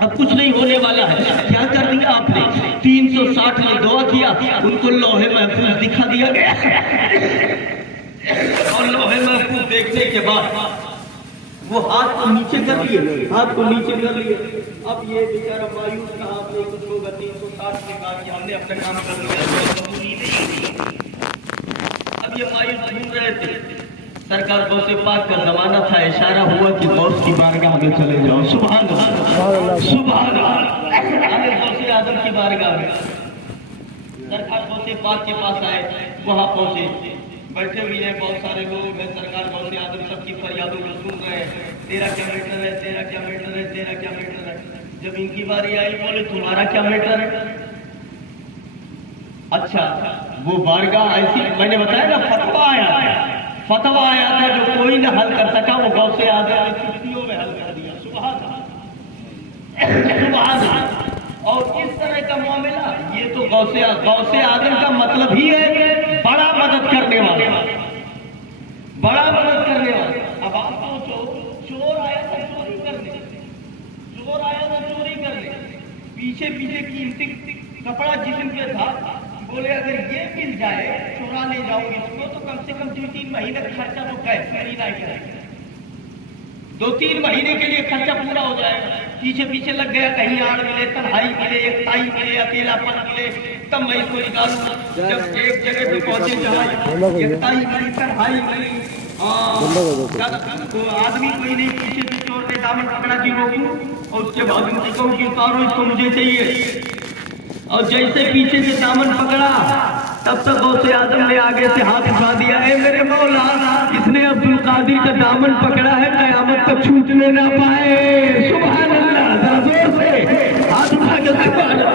اب کچھ نہیں ہونے والا ہے. کیا کر دیا آپ نے؟ 360 نے دعا کیا, ان کو لوح محفوظ دکھا دیا گیا, اور لوح محفوظ دیکھنے کے بعد وہ ہاتھ کو نیچے کر لیے, ہاتھ کو نیچے کر لیے. اب یہ بیچارہ مایوس کہا, آپ نے کچھ ہوگا 360 نے کہا کہ ہم نے اپنا کام کر لیا, ضروری نہیں. اب یہ مایوس گھوم رہے تھے. سرکار غوث پاک کا زمانہ تھا, اشارہ ہوا کہ غوث کی بارگاہ میں چلے جاؤ. سبحان اللہ, سبحان اللہ. غوث اعظم کی بارگاہ میں سرکار غوث پاک کے پاس آئے, وہاں پہنچے, بیٹھے ہوئے ہیں بہت سارے لوگ ہیں. سرکار غوث اعظم سب کی فریادوں کو سن رہے ہیں, تیرا کیا میٹر ہے, تیرا کیا میٹر ہے, تیرا کیا میٹر ہے. جب ان کی باری آئی, بولے تمہارا کیا میٹر ہے. اچھا, وہ بارگاہ ایسی, میں نے بتایا نا فتوا آیا تھا جو کوئی نہ حل کر سکا, وہ غوث اعظم نے چٹکیوں میں حل کر دیا. سبحان اللہ. اور اس طرح کا معاملہ, یہ تو غوث اعظم کا مطلب ہی ہے بڑا مدد کرنے والا, بڑا مدد کرنے والا. اب آپ سوچو, چور آیا تھا چوری کرنے, پیچھے قیمتی کپڑا جسم پہ تھا. بولے اگر یہ مل جائے, چورا لے جاؤں اس کو, تو کم سے کم 2-3 مہینے کا خرچہ تو خریدا ہی جائے گا. 2-3 مہینے کے لیے خرچہ پورا ہو جائے گا. پیچھے لگ گیا, کہیں آڑ ملے, تنہائی ملے, ایکتائی ملے, اکیلا پن ملے, تب میں اس کو نکالوں گا. جب ایک جگہ پہ پہنچے جہاں ایکتائی ملی, تنہائی ملی, تو آدمی کوئی نہیں, پیچھے سے چور نے دامن پکڑا کہ روکوں, اور اس کے بعد ان کو کہوں کہ اتارو اس کو, مجھے چاہیے. اور جیسے پیچھے سے دامن پکڑا, تب تک غوث اعظم نے آگے سے ہاتھ اٹھا دیا, اے میرے مولا, اس نے عبد القادر کا دامن پکڑا ہے, قیامت تک چھوٹنے نہ پائے. سبحان اللہ, ذرا زور سے ہاتھ اٹھا کے سبحان اللہ.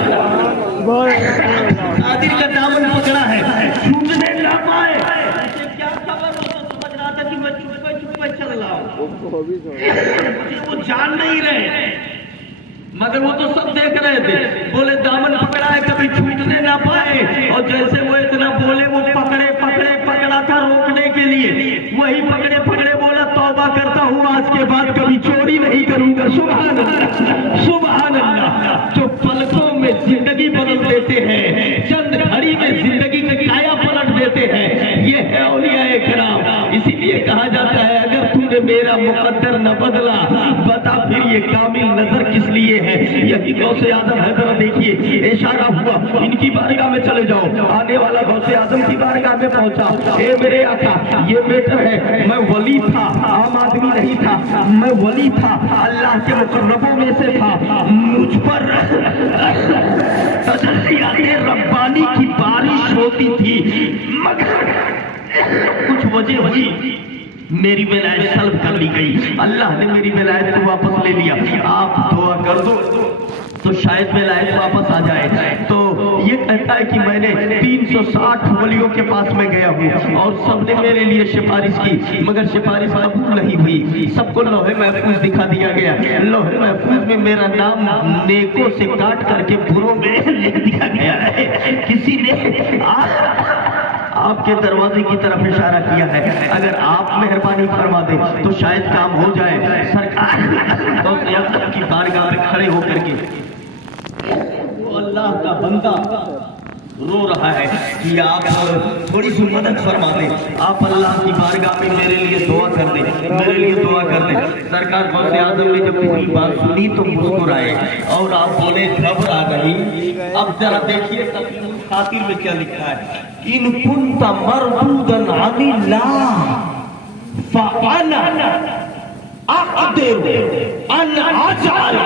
قادر کا دامن پکڑا ہے, چھوٹنے نہ پائے. کیا خبر ہو, تو سمجھ رہا تھا کہ میں چپے چل رہا ہوں, مجھے وہ جان نہیں رہے, مگر وہ تو سب دیکھ رہے تھے. بولے دامن پکڑا ہے, کبھی چھوٹنے نہ پائے. اور جیسے وہ اتنا بولے, وہ پکڑا تھا روکنے کے لیے, وہی پکڑے بولا توبہ کرتا ہوں, آج کے بعد کبھی چوری نہیں کروں گا. سبحان اللہ, سبحان اللہ. جو پلکوں میں زندگی بدل دیتے ہیں, چند گھڑی میں زندگی کا کایا پلٹ دیتے ہیں, یہ ہے اولیاء کرام. اسی لیے کہا جاتا ہے, اگر تم نے میرا مقدر نہ بدلا, بتا پھر یہ کامل نظر کس لیے ہے. یہی غوث اعظم ہے. ذرا دیکھیے, اشارہ ہوا, ان کی بارگاہ میں چلے جاؤ. آنے والا غوث اعظم کی بارگاہ میں پہنچا. اے میرے آقا, یہ میٹر ہے, میں ولی تھا, عام آدمی نہیں تھا, میں ولی تھا, اللہ کے مقربوں میں سے تھا. مجھ پر تجلیات ربانی کی بارش ہوتی تھی, مگر کچھ وجہ ہوئی, میری ولایت سلب کر لی گئی. اللہ نے میری ولایت کو واپس لے لیا. آپ دعا کر دو تو شاید ولایت واپس آ جائے. تو یہ کہتا ہے کہ میں نے 360 ولیوں کے پاس میں گیا ہوں, اور سب نے میرے لیے سفارش کی, مگر سفارش قبول نہیں ہوئی. سب کو لوح محفوظ دکھا دیا گیا. لوح محفوظ میں میرا نام نیکوں سے کاٹ کر کے بروں میں لکھ دیا گیا ہے. کسی نے آپ کے دروازے کی طرف اشارہ کیا ہے. اگر آپ مہربانی فرما دیں تو شاید کام ہو جائے. سرکار کی بارگاہ میں کھڑے ہو کر کے وہ اللہ کا بندہ رو رہا ہے کہ آپ تھوڑی سی مدد فرما دیں, آپ اللہ کی بارگاہ میں میرے لیے دعا کر دیں, میرے لیے دعا کر دیں. سرکار غوث اعظم نے جب پہلی بات سنی تو مسکرائے, اور آپ بولے گھبرا نہیں. اب ذرا دیکھیے خاطر میں کیا لکھا ہے, ان كنت مردودا عن الله فانا اقدر ان اجعل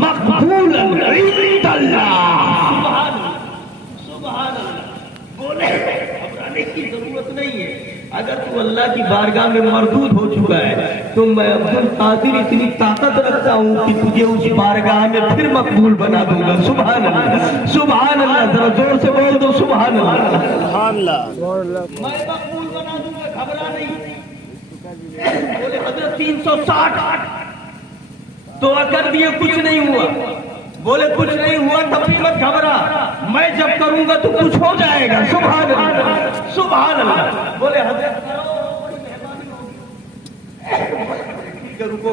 مقبولا عند الله. سبحان اللہ. بولے گھبرانے کی ضرورت نہیں ہے. اگر تو اللہ کی بارگاہ میں مردود ہو چکا ہے, تو میں عبد القادر اتنی طاقت رکھتا ہوں کہ تجھے اس بارگاہ میں پھر مقبول بنا دوں گا. سبحان اللہ, سبحان اللہ. ذرا زور سے بول دو سبحان اللہ, سبحان اللہ. میں مقبول بنا دوں گا, گھبرا نہیں. بولے حضرت 360 دعا کر دیے, کچھ نہیں ہوا. بولے کچھ نہیں ہوا تب بھی مت گھبرا, میں جب کروں گا تو کچھ ہو جائے گا. سبحان اللہ, سبحان اللہ. بولے حضرت کرو, بڑی مہربانی ہوگی. رکو,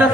10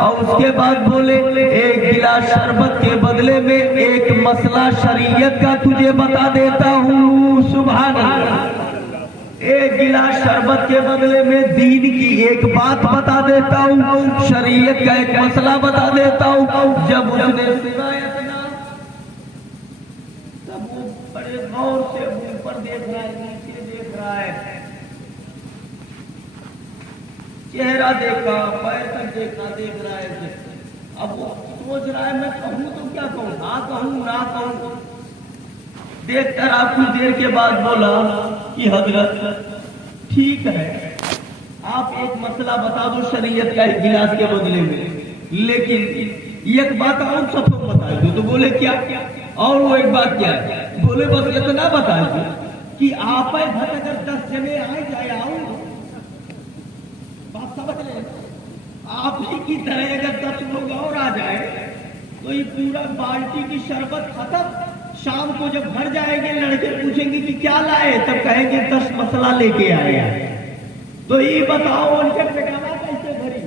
اور اس کے بعد بولے ایک گلاس شربت کے بدلے میں ایک مسئلہ شریعت کا تجھے بتا دیتا ہوں. سبحان اللہ. ایک گلاس شربت کے بدلے میں دین کی ایک بات بتا دیتا ہوں, شریعت کا ایک مسئلہ بتا دیتا ہوں. جب اس نے روایت نا تب وہ بڑے غور سے اوپر دیکھ رہا ہے, نیچے دیکھ رہا ہے, چہرہ دیکھا, پیر تک دیکھا, دیکھ رہا ہے. اب وہ سوچ رہا ہے میں کہوں تو کیا کہوں, ہاں کہوں نہ کہوں. دیکھ کر آپ کچھ دیر کے بعد بولا کہ حضرت ٹھیک ہے آپ ایک مسئلہ بتا دو شریعت کا ایک گلاس کے بدلے میں, لیکن ایک بات اور سب کو بتا دو. تو بولے کیا؟ اور وہ ایک بات کیا ہے؟ بولے بس اتنا بتا دو کہ آپ اگر 10 جنے آئے جائے آؤ, بات سمجھ لیں, آپ ہی کی طرح اگر 10 لوگ اور آ جائے تو یہ پورا بالٹی کی شربت ختم. شام کو جب گھر جائیں گے لڑکے پوچھیں گے کہ کیا لائے, تب کہیں گے 10 مسئلہ لے کے آئے. تو یہ بتاؤ ان کے پیٹانا کیسے بھری؟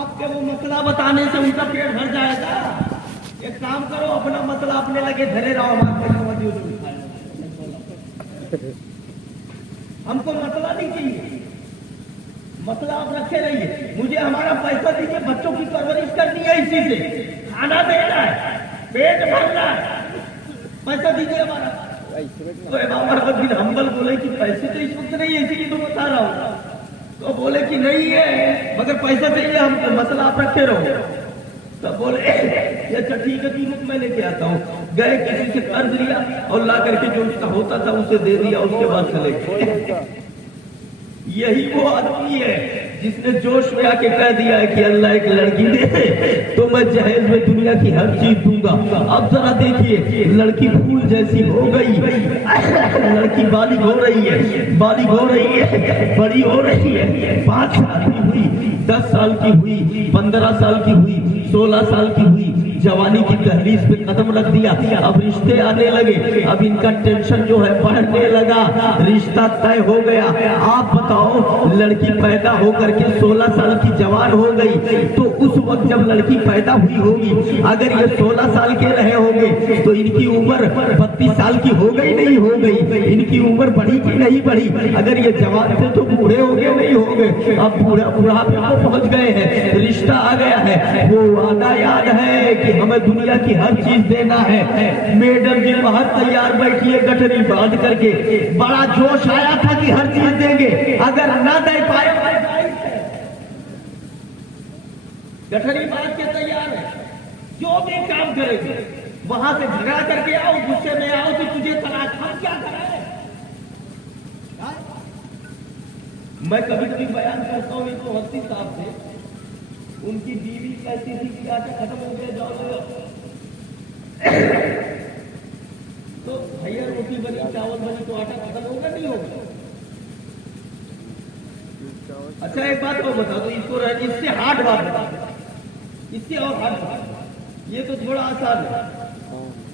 آپ کے وہ مسئلہ بتانے سے ان کا پیٹ بھر جائے گا. ایک کام کرو, اپنا مسئلہ اپنے لگے دھرے رہو. ہم کو مسئلہ نہیں چاہیے, مسئلہ آپ رکھے رہیے. مجھے ہمارا پیسہ دیجیے, بچوں کی پرورش کرنی ہے, اسی سے کھانا دینا ہے, پیٹ بھرنا ہے, پیسہ دیجیے ہمارا. تو امام احمد بن حنبل بولے کہ پیسے تو اس وقت نہیں ہے, اسی لیے تو بتا رہا ہوں. تو بولے کہ نہیں ہے مگر پیسہ چاہیے ہم کو, مسئلہ آپ رکھے رہو. تو بولے اچھا ٹھیک ہے, قیمت میں لے کے آتا ہوں. گئے کسی سے قرض لیا اور لا کر کے جو اس کا ہوتا تھا اسے دے دیا, اس کے بعد چلے گئے. یہی وہ آدمی ہے جس نے جوش میں آ کے کہہ دیا ہے کہ اللہ ایک لڑکی دے تو میں جہیز میں دنیا کی ہر چیز دوں گا. اب ذرا دیکھیے, لڑکی پھول جیسی ہو گئی, لڑکی بالغ ہو رہی ہے, بالغ ہو رہی ہے, بڑی ہو رہی ہے. 5 سال کی ہوئی, 10 سال کی ہوئی, 15 سال کی ہوئی, 16 سال کی ہوئی, جوانی کی تحریش پہ قدم رکھ دیا. اب رشتے آنے لگے, اب ان کا ٹینشن جو ہے بڑھنے لگا, رشتہ طے ہو گیا. آپ بتاؤ لڑکی پیدا ہو کر کے 16 سال کی جوان ہو گئی, تو اس وقت جب لڑکی پیدا ہوئی ہوگی اگر یہ 16 سال کے رہے ہوں گے تو ان کی عمر 32 سال کی ہو گئی نہیں ہو گئی, ان کی عمر بڑھی کی نہیں بڑھی. اگر یہ جوان تھے تو بوڑھے ہو گئے نہیں ہو گئے, اب بڑھاپے کو پہنچ گئے ہیں, رشتہ آ گیا ہے. وہ وعدہ یاد ہے کہ ہمیں دنیا کی ہر چیز دینا ہے. میڈم جی باہر تیار بیٹھی ہے گٹھری باندھ کر کے, بڑا جوش آیا تھا کہ ہر چیز دیں گے, اگر نہ دے پائے گٹھری باندھ کے تیار ہے, جو بھی کام کرے گی. وہاں سے جھگڑا کر کے آؤ, غصے میں آؤ کہ تجھے طلاق, ہم کیا کریں. میں کبھی کبھی بیان کرتا ہوں ایک ہستی صاحب سے, ان کی بیوی کہتی تھی کہ آٹا ختم ہو گیا, جاؤ تو بھیا روٹی بنی, چاول بنی, تو آٹا ختم ہوگا نہیں ہوگا. اچھا ایک بات اور بتا دو, اس کو اس سے ہارڈ بات بتا دو, اس سے اور ہارڈ بات, یہ تو تھوڑا آسان ہے,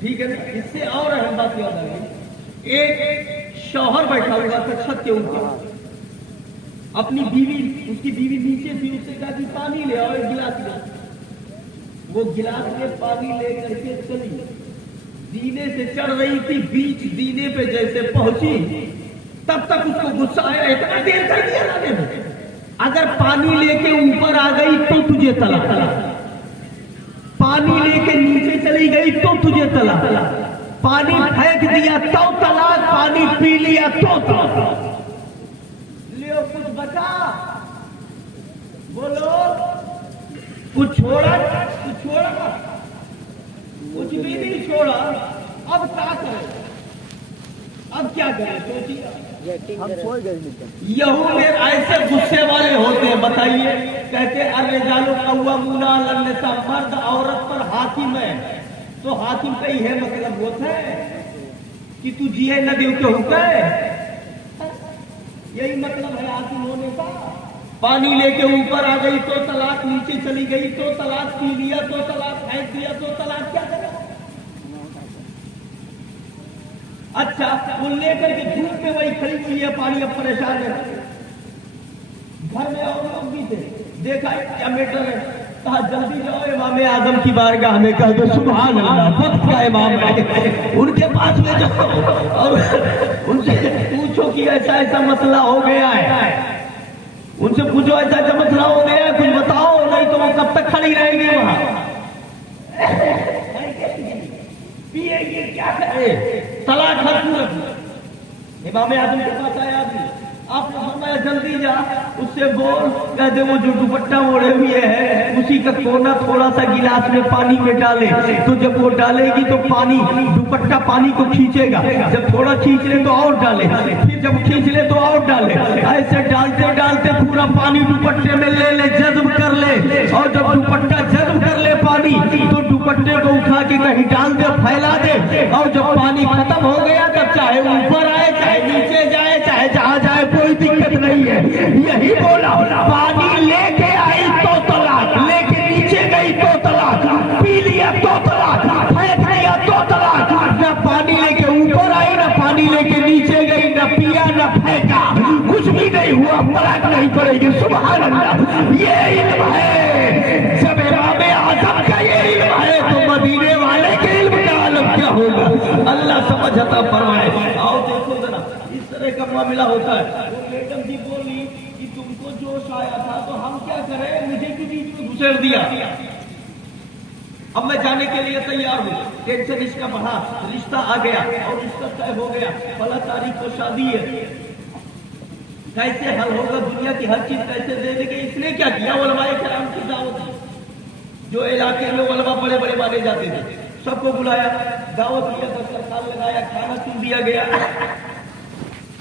ٹھیک ہے نا. اس سے اور اہم بات یاد آ گئی. ایک شوہر بیٹھا ہوا تھا چھت کے اوپر, اپنی بیوی, اس کی بیوی نیچے تھی, اس سے کہا کہ پانی لے آؤ, ایک گلاس لے. وہ گلاس میں پانی لے کر کے چلی, دینے سے چڑھ رہی تھی, بیچ دینے پہ جیسے پہنچی تب تک اس کو غصہ آیا, اتنا دیر کر دیا لانے میں, اگر پانی لے کے اوپر آ گئی تو تجھے طلاق, پانی لے کے نیچے چلی گئی تو تجھے طلاق, پانی پھینک دیا تو طلاق, پانی پی لیا تو طلاق. لیو کچھ بچا, بولو کچھ چھوڑا, کچھ چھوڑا, کچھ بھی نہیں چھوڑا. اب کیا کرے, اب کیا کرے سوچیے. یہود ایسے غصے والے ہوتے ہیں, بتائیے, کہتے الرجال قوامون علی النساء, مرد عورت پر حاکم ہے. تو حاکم کا یہ مطلب ہوتا ہے کہ تو جیے نہ دیو کے حکم ہے, یہی مطلب ہے حاکم ہونے کا. پانی لے کے اوپر آ گئی تو طلاق, نیچے چلی گئی تو طلاق, پی لیا تو طلاق, پھینک دیا تو طلاق, کیا کرے. اچھا وہ لے کر کے دھوپ میں وہی کھڑی ہوئی ہے, پانی اب پریشان ہے, گھر میں اور لوگ بھی تھے، دیکھا کیا میٹر ہے، کہا جلدی جاؤ امام اعظم کی بارگاہ میں، کہہ دو سبحان اللہ وقت کا امام ہے، ان کے پاس لے جاؤ اور ان سے پوچھو کہ ایسا ایسا مسئلہ ہو گیا ہے، ان سے پوچھو ایسا ایسا مسئلہ ہو گیا ہے، کچھ بتاؤ، نہیں تو وہ کب تک کھڑی رہے گی وہاں، پیے گی کیا کرے، طلاق ہر صورت۔ امام اعظم کے پاس آیا آدمی، آپ نے فرمایا جلدی جا اس سے بول، کہتے وہ جو دوپٹہ اوڑھے ہوئے ہے اسی کا کونا تھوڑا سا گلاس میں پانی میں ڈالے، تو جب وہ ڈالے گی تو پانی دوپٹہ پانی کو کھینچے گا، جب تھوڑا کھینچ لے تو اور ڈالے، پھر جب کھینچ لے تو اور ڈالے، ایسے ڈالتے ڈالتے پورا پانی دوپٹے میں لے لے، جذب کر لے، اور جب دوپٹہ جذب کر لے پانی تو دوپٹے کو اٹھا کے کہیں ڈال دے، پھیلا دے، اور جب پانی ختم ہو گیا تب چاہے اوپر آئے چاہے نیچے جائے چاہے جہاں جائے کوئی دقت نہیں ہے، یہی بولا، پانی لے کے آئی تو طلاق، لے کے نیچے گئی تو طلاق، پی لیا تو طلاق، پھینک لیا تو طلاق، نہ پانی لے کے اوپر آئی نہ پانی لے کے نیچے گئی، نہ پیا نہ پھینکا، کچھ بھی نہیں ہوا، طلاق نہیں پڑے گی، سبحان اللہ، یہ علم ہے، جب امام اعظم کا یہ علم ہے تو مدینے والے کے علم کا عالم کیا ہوگا، اللہ سمجھ عطا فرمائے۔ آؤ دیکھو ذرا اس طرح کا معاملہ ہوتا ہے۔ میڈم جی بولی کہ تم کو جوش آیا تھا تو ہم کیا کریں، مجھے بھی بیچ میں گھسیڑ دیا، اب میں جانے کے لیے تیار ہوں، ٹینشن اس کا بڑھا، رشتہ آ گیا اور رشتہ طے ہو گیا، فلاں تاریخ کو شادی ہے، کیسے حل ہوگا، دنیا کی ہر چیز کیسے دے دیں گے، اس نے کیا کیا، علماء کرام کی دعوت دی، جو علاقے میں علماء بڑے بڑے مانے جاتے تھے سب کو بلایا، دعوت دیا، دسترخوان لگایا، کھانا چن دیا گیا،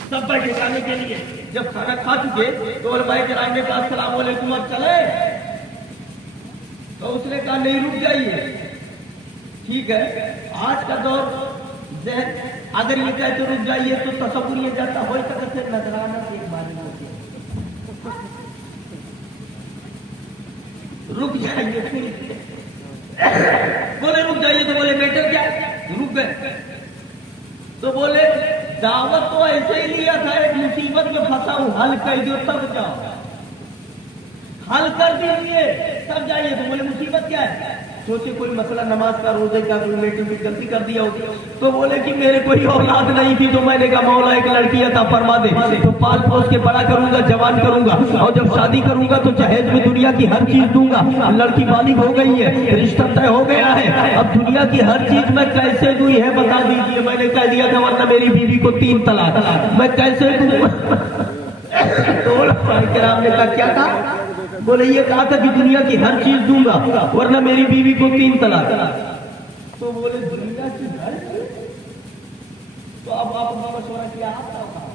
سب بیٹھے کھانے کے لیے، جب کھانا کھا چکے تو علماء کرام نے کہا السلام علیکم اب چلے، تو اس نے کہا نہیں رک جائیے، ٹھیک ہے، آج کا دور ذہن اگر یہ کہے تو رک جائیے تو تصور یہ جاتا ہوئی تک سے نظرانہ سے ایک بار ہوتی ہے، رک جائیے، بولے رک جائیے تو بولے بیٹر کیا، رک گئے، تو بولے دعوت تو ایسے ہی لیا تھا، ایک مصیبت میں پھنسا ہوں، حل کر دو تب جاؤ، حل کر دیجیے تب جائیے، تو بولے مصیبت کیا ہے، سوچے کوئی مسئلہ نماز کا روزے کا، کوئی میٹر میں غلطی کر دیا ہوگی، تو بولے کہ میرے کوئی اولاد نہیں تھی تو میں نے کہا مولا ایک لڑکی عطا فرما دے، تو پال پوس کے بڑا کروں گا، جوان کروں گا، اور جب شادی کروں گا تو جہیز میں دنیا کی ہر چیز دوں گا، لڑکی بالغ ہو گئی ہے، رشتہ طے ہو گیا ہے، اب دنیا کی ہر چیز میں کیسے دوں ہے بتا دیجیے، میں نے کہہ دیا تھا ورنہ میری بیوی کو 3 طلاق، میں کیسے دوں، تو علماء کرام نے کہا کیا کہا، بولے یہ کہا تھا کہ دنیا کی ہر چیز دوں گا ورنہ میری بیوی کو 3 طلاق، تو بولے دنیا کی ہر چیز، تو اب آپ نے مشورہ کیا آپ کا تھا،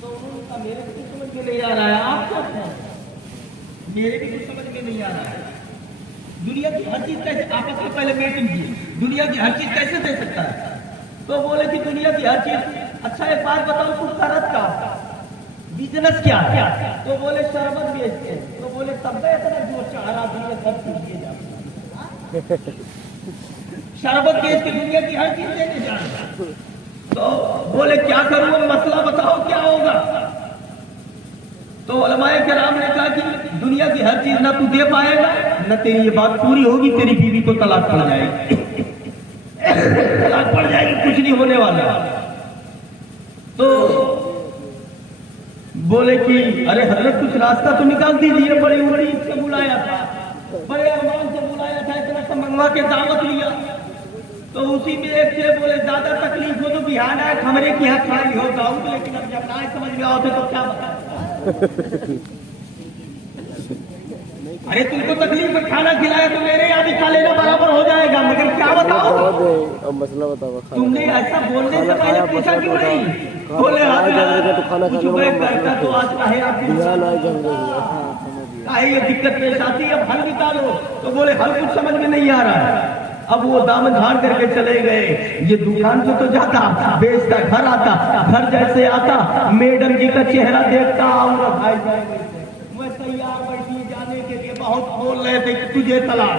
تو انہوں نے کہا میرے بھی سمجھ میں نہیں آ رہا ہے، آپ کیا تھا، میرے بھی کچھ سمجھ میں نہیں آ رہا ہے، دنیا کی ہر چیز کیسے، آپس میں پہلے میٹنگ کی، دنیا کی ہر چیز کیسے دے سکتا ہے، تو بولے کہ دنیا کی ہر چیز، اچھا ایک بات بتاؤ تم کرت کا بزنس کیا ہے، تو بولے شربت بیچتے ہیں، تو بولے تب اتنا جو چاہ رہا دنیا سب چیز دیے جاتا، شربت بیچ کے دنیا کی ہر چیز دینے جا رہا، تو بولے کیا کروں، مسئلہ بتاؤ کیا ہوگا، تو علماء کرام نے کہا کہ دنیا کی ہر چیز نہ تو دے پائے گا نہ تیری یہ بات پوری ہوگی، تیری بیوی کو طلاق پڑ جائے گی، طلاق پڑ جائے گی، کچھ نہیں ہونے والا، تو بولے کہ ارے حضرت کچھ راستہ تو نکال دیجیے، بڑی امید سے بلایا تھا، بڑے ارمان سے بلایا تھا، اتنا سا منگوا کے دعوت لیا، تو اسی میں ایک سے بولے زیادہ تکلیف ہو تو بہان آئے ہمارے کی حق خالی ہوتا ہوں، لیکن اب جب نہ سمجھ میں آؤ تو کیا بتا، ارے تم کو تکلیف میں کھانا کھلایا تو میرے یہاں بھی کھا لینا برابر ہو جائے گا، مگر کیا بتاؤ، مسئلہ بتاؤ، تم نے ایسا بولنے سے پہلے پوچھا کیوں نہیں، بولے تو آج کا ہے آپ کی یہ دقت پیش آتی ہے، اب حل نکالو، تو بولے حل کچھ سمجھ میں نہیں آ رہا ہے، اب وہ دامن جھاڑ کر کے چلے گئے، یہ دکان سے تو جاتا، بیچتا، گھر آتا، گھر جیسے آتا میڈم جی کا چہرہ دیکھتا، اور بھائی میں تیار بیٹھی جانے کے لیے، بہت بول رہے تھے کہ تجھے طلاق،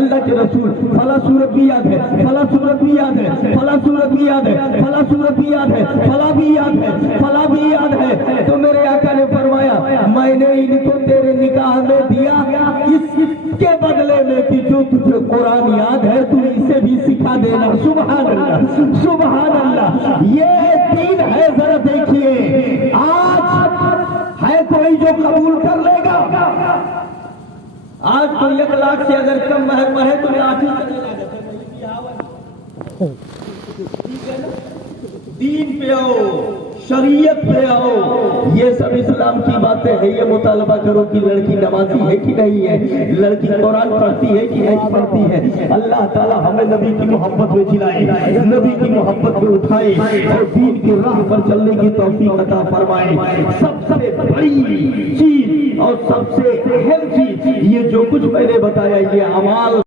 اللہ کے رسول فلاں صورت بھی یاد ہے، فلاں صورت بھی یاد ہے، فلاں صورت بھی یاد ہے، فلاں صورت بھی یاد ہے، فلاں بھی یاد ہے، فلاں بھی یاد ہے، تو میرے آقا نے فرمایا میں نے ان کو تیرے نکاح میں دیا اس کے بدلے میں کہ جو تجھے قرآن یاد ہے تو اسے بھی سکھا دینا۔ سبحان اللہ، سبحان اللہ، یہ دین ہے۔ ذرا دیکھیے آج ہے کوئی جو قبول کر لے گا؟ آج تو 1 لاکھ سے اگر کم مہر پڑے تو لاٹھی چلنے لگا۔ دین پہ آؤ، شریعت پہ آؤ، یہ سب اسلام کی باتیں ہیں۔ یہ مطالبہ کرو کہ لڑکی نمازی ہے کہ نہیں ہے، لڑکی قرآن پڑھتی ہے کہ نہیں پڑھتی ہے۔ اللہ تعالیٰ ہمیں نبی کی محبت میں جلائے، نبی کی محبت میں اٹھائے اور دین کی راہ پر چلنے کی توفیق عطا فرمائے۔ سب سے بڑی چیز اور سب سے اہم چیز یہ جو کچھ میں نے بتایا، یہ اعمال